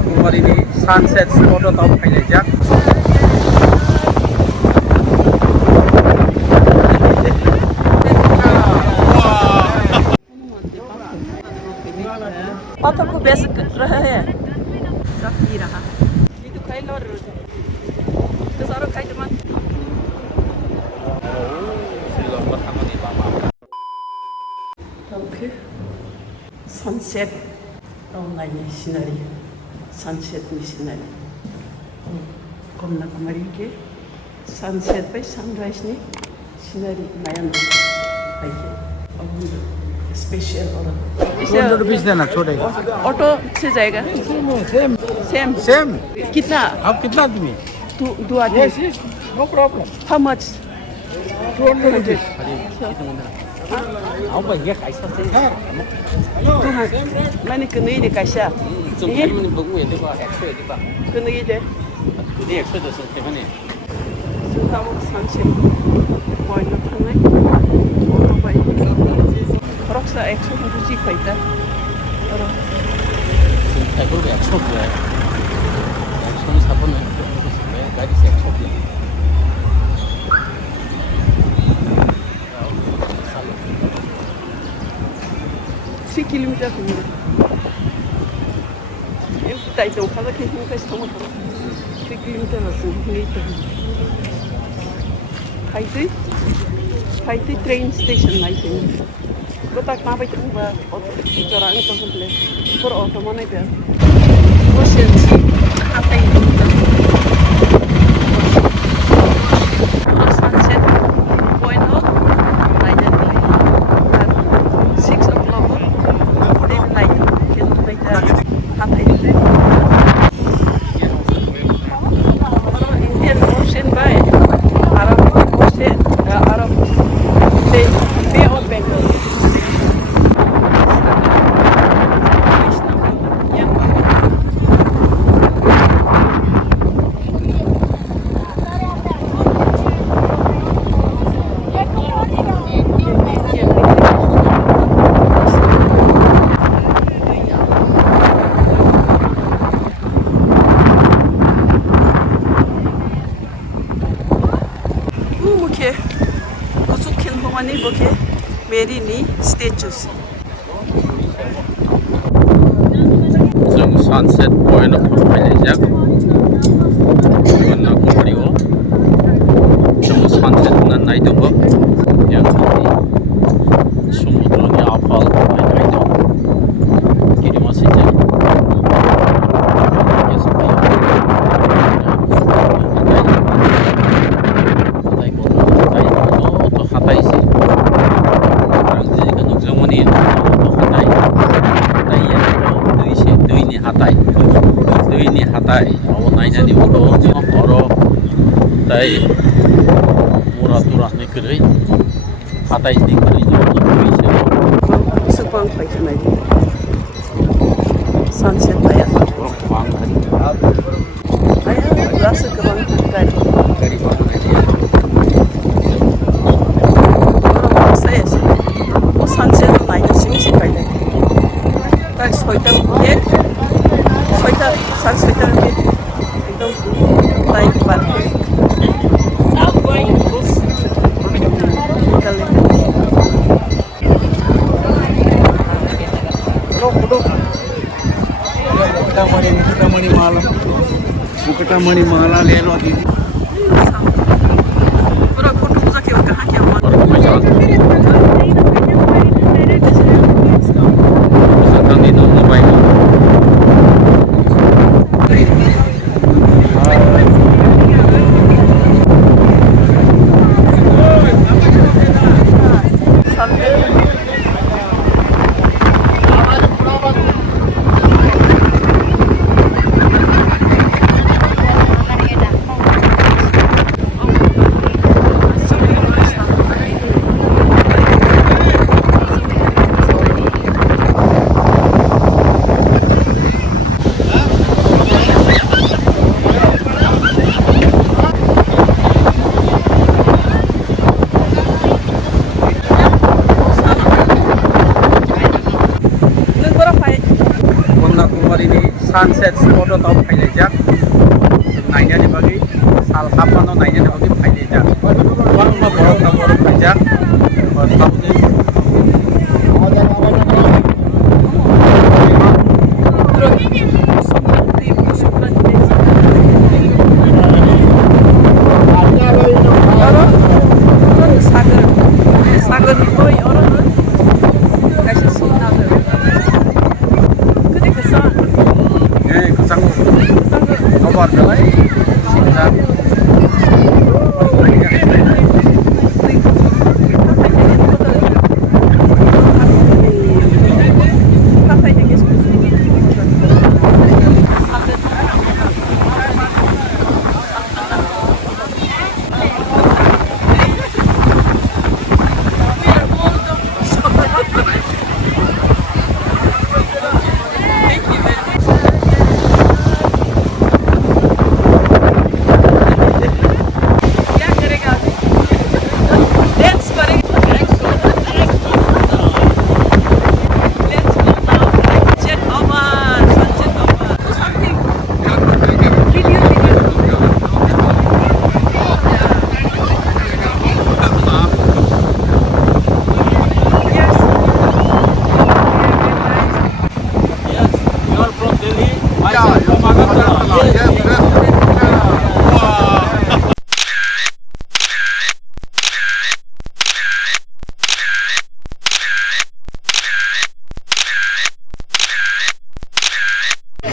Kanyakumari ni sunset spot atau highlight. पाथर को बेच रहा है सब पी रहा ये तो खाई लो तो सारा खाई तो मत Sri Lanka Hapmani lama. Okay sunset नायनि सिनारि सनसेटनि सिनारि कन्याकुमारी के सनसेट बाय सनराइजनि सिनारि नायनो हायो स्पेशल और ₹200 देना छोटे ऑटो से जाएगा सेम सेम कितना आप कितना आदमी दो आदमी नो प्रॉब्लम हाउ मच 200 आप ये कैसा से है मैंने कने दे कैसा ये बगु ये देखो 100 देबा कने दे ये 100 दस के बने सुताम सनसेट पॉइंट थांनाय ऑटो बाय रक्सा 100 रुपये पैदा और 타이거 100 개. 100 사본은 가지 100 개. 3 kilometer from here. Eu tá então cada que nunca estamos 3 kilometer assim later. Haiti train station like Có ta qua bên trong và cho ra anh con không lên, có ở trong món này được. Có xe chi, hai tay luôn. Sunset point out, lại đến đây. 6 o'clock, đêm lại kiến bây giờ hai tay lên. Indian Ocean by Arabic Ocean, Arab Bay of Bengal. Mary ni statues. Jung sunset point of highlight. Kanyakumari go. Jung sunset na night go. Yang tadi samudra ni apal highlight. Kiri masih jadi. Hatai, awal naiknya di bawah orang tai murah-murah negeri, hatai di negeri juga bisa. Sepang pakai lagi. Sunset bayar. Bang hari. Ayah rasa kebang kari. Kari bang hari. Orang saya sih. Sunset naiknya sih pakai. Tak soita ye. Soita sunset ni. एकदम light बात है। आप कोई बस निकलने। Muktamani mala ले लो दीदी। पूरा फोटो खींचा के कहाँ क्या हुआ? Sedang di dalam mobil. sunset spot tahu pilih jak naiknya di bagi Sal Kamani naiknya di bagi pilih jak orang mah borok tahu borok jak tahu ni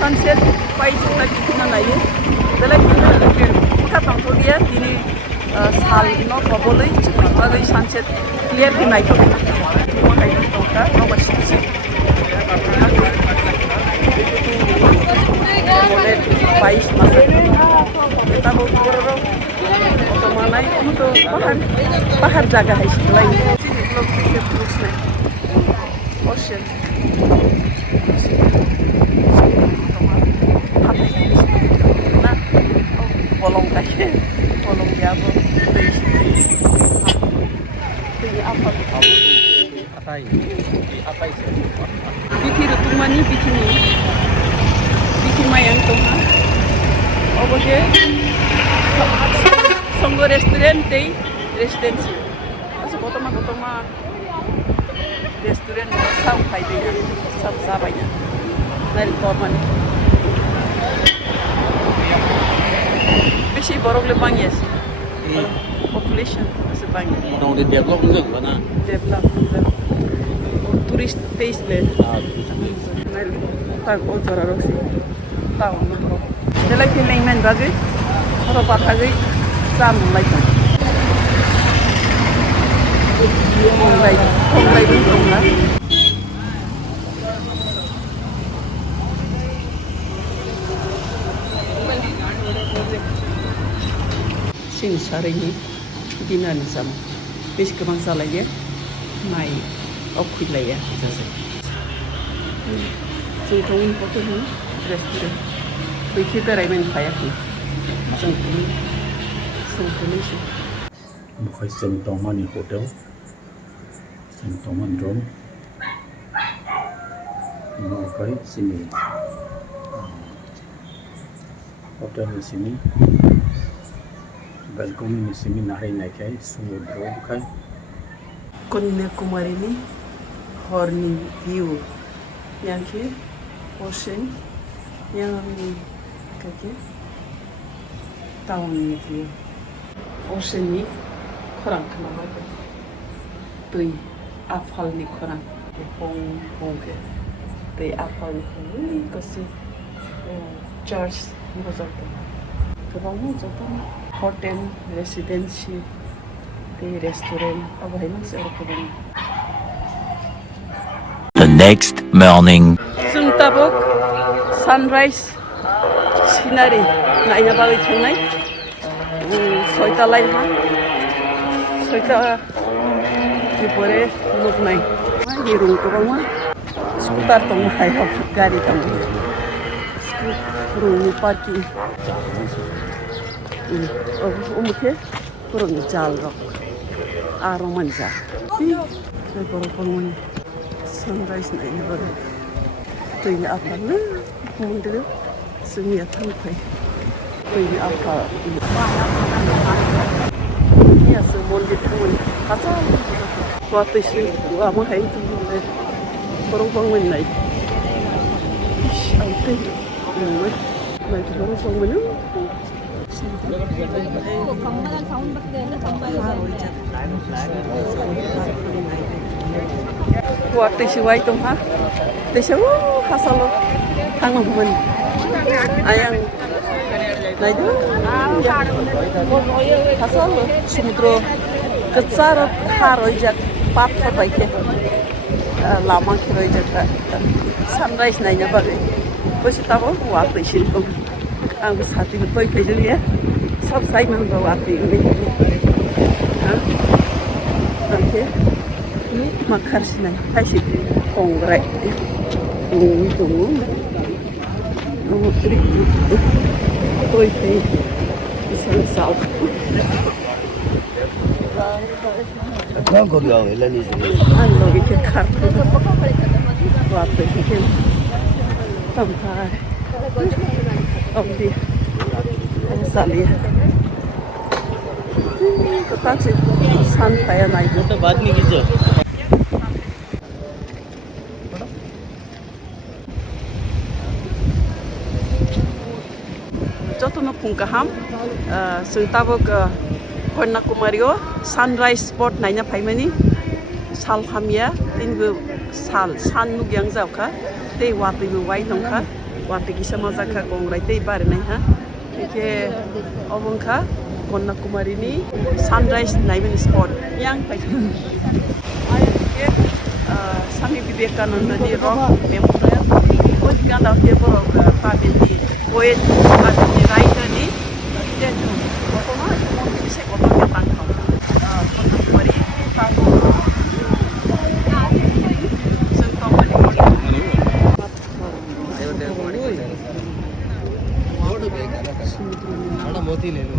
sunset paithak lagi kita naik, belai kita tangkap dia ini sal no boleh cepat lagi sunset clear kita naik tu, kayak itu kan, nomor satu. Boleh pais masuk, kita mau Kokborok, mana itu pahar jaga hai lain. Sini belum kita terus naik, ocean. Bolong lagi, bolong dia apa? Ini apa? Apa itu? Bikin rumah ni bikin mayang tu ha. Oh boleh. Songgo restoran teh residensi. Asal kota mah restoran sam khai dia, sam sabanya. Dari Hapmani. Beshi borok le bangyes. Population masih banyak. Orang di develop juga mana? Develop. Tourist place le. Nari tak orang orang sih. Tahu no. Jadi feeling men bagi. Orang patah gay. Sam like. Like itu lah. Sing sari ni dinan sam. Besi kebangsa lagi, mai okui lagi. Sing kawin foto ni restoran. Beki berai men payak ni. Sing sih. Bukan Sri Lanka ni hotel, Sri Lanka room. Bukan sini. Hotel ni sini. Balcony ni sini nahay na kay sumudro kay. Kanyakumari ni horny view. Yang ke ocean, yang ni kaki town ni view. Ocean ni korang kenapa ke? Tui apal ni korang ke pong ke. Tui apal ni kasi church ni betul. Kebangun betul. Hotel, residency, restoran, apa yang masih orang kebangun. The next morning. Suntabok, sunrise, scenery. Nak ina balik tunai. Soita lain ha. Soita Tripura look naik. Di rumah kebangun. Skuter tong hai hok gari tong. Rumah parking. Umutnya kurang jalan rok, arang manja. Saya baru pengen sunrise naik baru. Tu ini apa? थांदो जोंनिया थांबाय दैनि आफा मैयासो मन्दिर थांमोन हाजार वाटैसो लामाहाय थांमोन बरंबां मोननाय दै मोनबाय नायथ' बरंबां मोनो वाटैसो वाय दंहा दैसायाव हासाल' थांनांगौमोन आं नायदो हासाल समुद्र गोजा हारयजाक पाथर बायखे लामा खेरयजाक सानराइज नायनो बागै बैसो दाबो वाटैसो दं आंबो साथिबो फैबाय जोंनिया सब साइनांगौ वाटै ओमफ्राय माखारसिनाय खायसे कंग्राय दङ फैबाय इसोर Sao Không có gạo là như thế. anh lo cái card वाटै cái tầm thái ông đi ông sali cái taxi san phải này तो बात नहीं कीजिए. जतनो फुंकाहाम जों Kanyakumari sunrise spot नायना फायमानि साल खामिया तिनबो सान नुगियां जावखा दै वाटैबो वाय दंखा वाटै किसा मजाखा गंराय दै बारनाय हा एखे अबंखा Kanyakumariनि sunrise नायमानि spot yang फायखा आयके स्वामी विवेकानन्दनि रक मेमोरियल ओइगादा पेपरआव पाबिनि पोएट पाबिनि राइटरनि स्टेचु गथमा मोनसे गथमा थांखाव Kanyakumari थांखाव जों तमनि बड़ा मोती ले लो.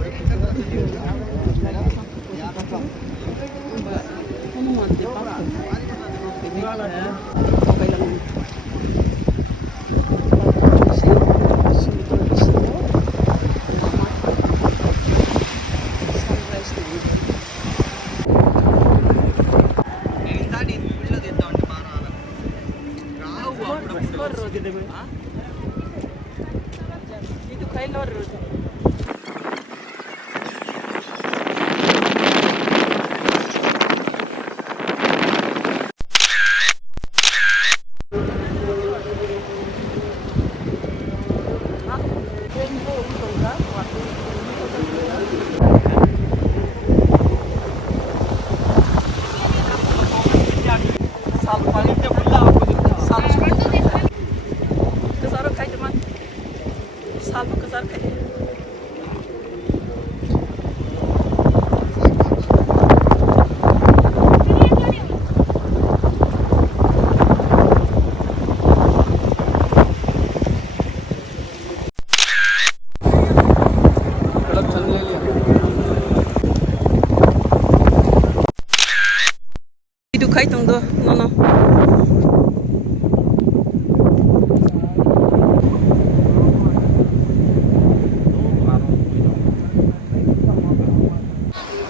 Kai tong do no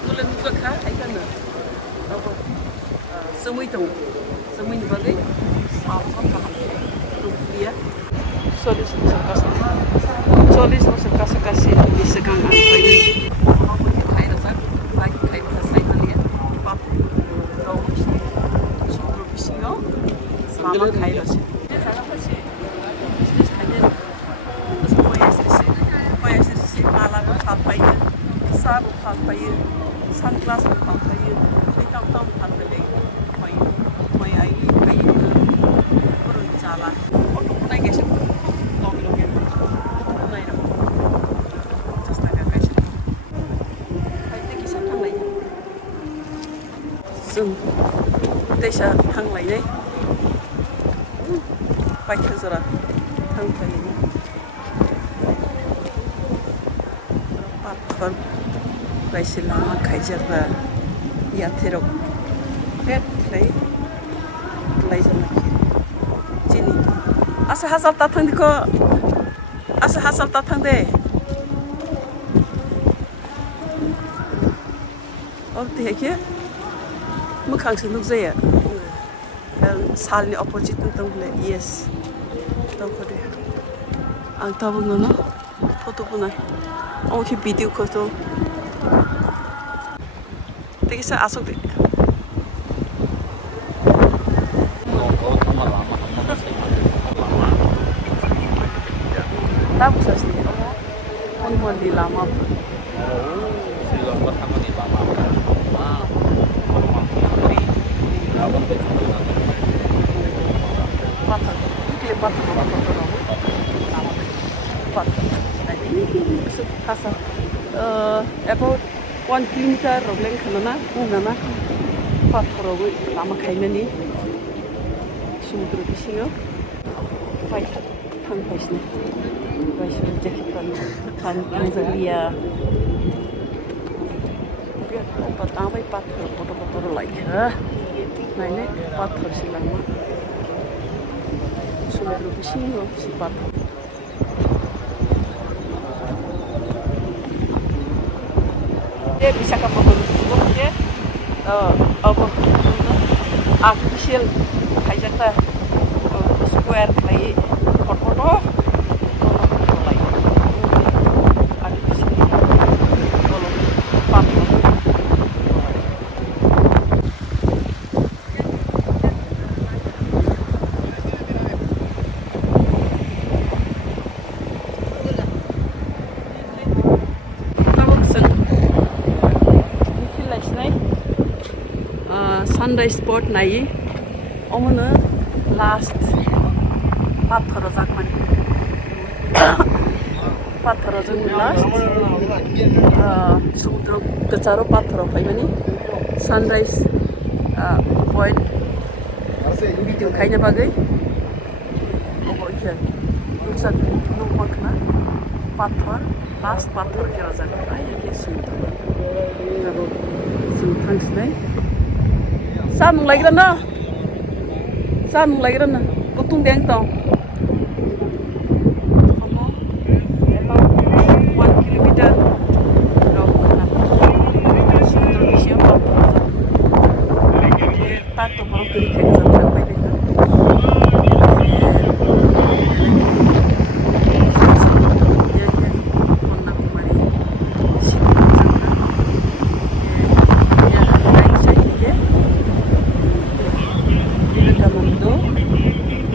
nulen buka kha ai kan na semui ni bagai sal ka dia solis no se casa di segang an kai rasa kai sai malia pap lama kairos. Sunglass pakai, hitam pakai, mai ai perlu jalan. Auto naik esok, long ya. Naik dah. Just naik esok. Hai kisah thang lain. Desa thang lain ni. Pakai zara thang lain. Patron. Sri Lanka kaijaba yaterok play Jini asa hasal tatang diko asa hasal tatang deh. Oh tihe mukang senuk zaya. Salni opposite nang le yes. Tahu kau deh. Ang tahu ngono foto punai. Oh ki video foto. Tegi sa asok deh. Tahu sih. Hanuman di lama. Sri Lanka Hapmani lama. Paithak. Ini paithak. Kasar. About 1 kilometer rogleng kanana, unana. Pathak lama kaina ni. Sumudra bisingo. Paithak thang paisne. Baisur jacket kan Tanzania. Biar pertama pathak foto-foto like. Nah ini pathak si lama. Sumudra bisingo si pathak. Dia bisa kapan dia apa artificial kayak jata square lagi foto lagi artificial kalau pathak sunrise spot naik, omona last pathar Hapmani, pathar last, sumudra kecaro pathar Hapmani, sunrise point video kayaknya bagai, oh iya, pusat numpakna pathar last pathar kira zaga, ayah kesumudra, kalau sumutang senai. San lagi rana, kutung deng tau. About 1 kilometer, sumudra bisnya pathak. Tak tu baru kerja sampai dek. Kanyakumari,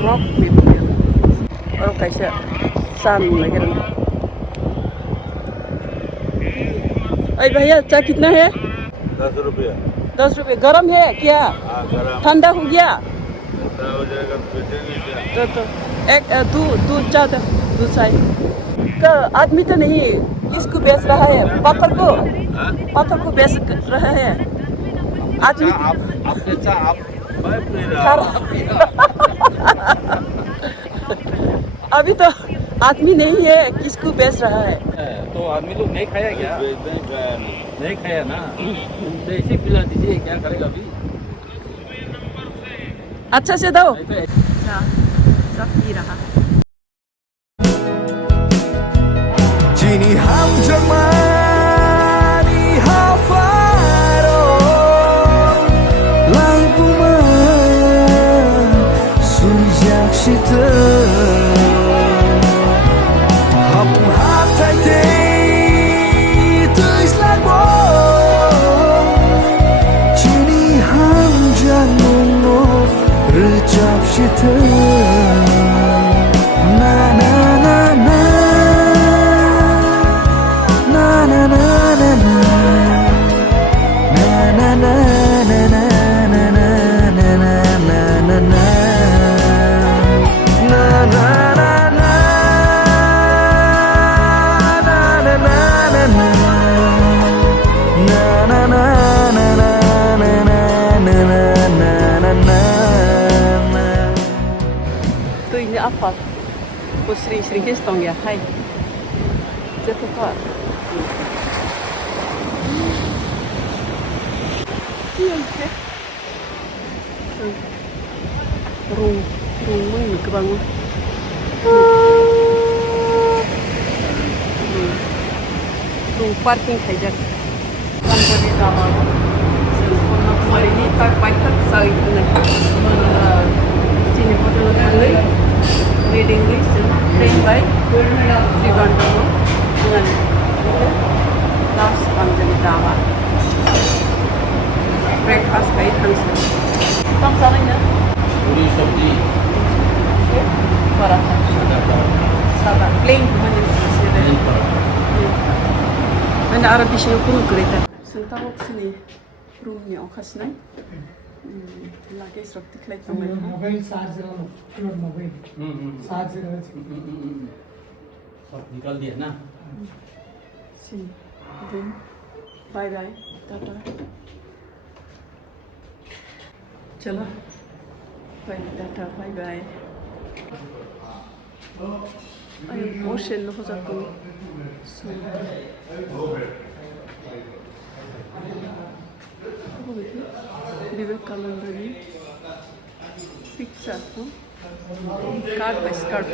rock में और कैसे शाम लगे रहना। अरे भैया चाय कितना है? 10 रुपया। 10 रुपये। गरम है क्या? हाँ गरम। ठंडा हो गया? ठंडा हो जाएगा तो बेचेंगे क्या? तो एक दूध चाय दो, दूध चाय। का आदमी तो नहीं किसको बेच रहा है? पत्थर को बेच रहा है। आदमी आप बेचा आप मैं पी रहा अभी तो आदमी नहीं है, किसको बेच रहा है? तो आदमी लोग नहीं खाया क्या? नहीं खाया ना, तो ऐसे पिला दीजिए, क्या करेगा अभी? अच्छा से दो। सब पी रहा। Kini ham Jamani hafaro Laipuma Sujak shita Ham hatai te Tuis lagbo Kini ham Jamono Rejap shita Na na na na Tuh ini apa? Sri Histong ya, hai. Jatuh pak. Rung meng ke bangun. Parking खायजाक पान्जाबी दामा जों कन्याकुमारिनि पाइथाक जाहैथारनाय दिनै हटेलाव थाङै रेडिंलै जों train bye त्रिबान्ड्रम थांनानै last Punjabi दामा ब्रेकफास्ट खायै थांसै ओंखाम जानायनो पूरी सब्जी बारा सादा प्लेन माने Mana Arab di sini pun kereta. Sentang sini roomnya okasnya. Lagi serakti kelai tamai. Mobile charger low, your mobile. Charger सब निकाल दिया ना Sini. Then bye bye. Tata. चलो. Bye tata bye bye. Ayo motion lo हो जाता है. Vivekanandani picture, card by card.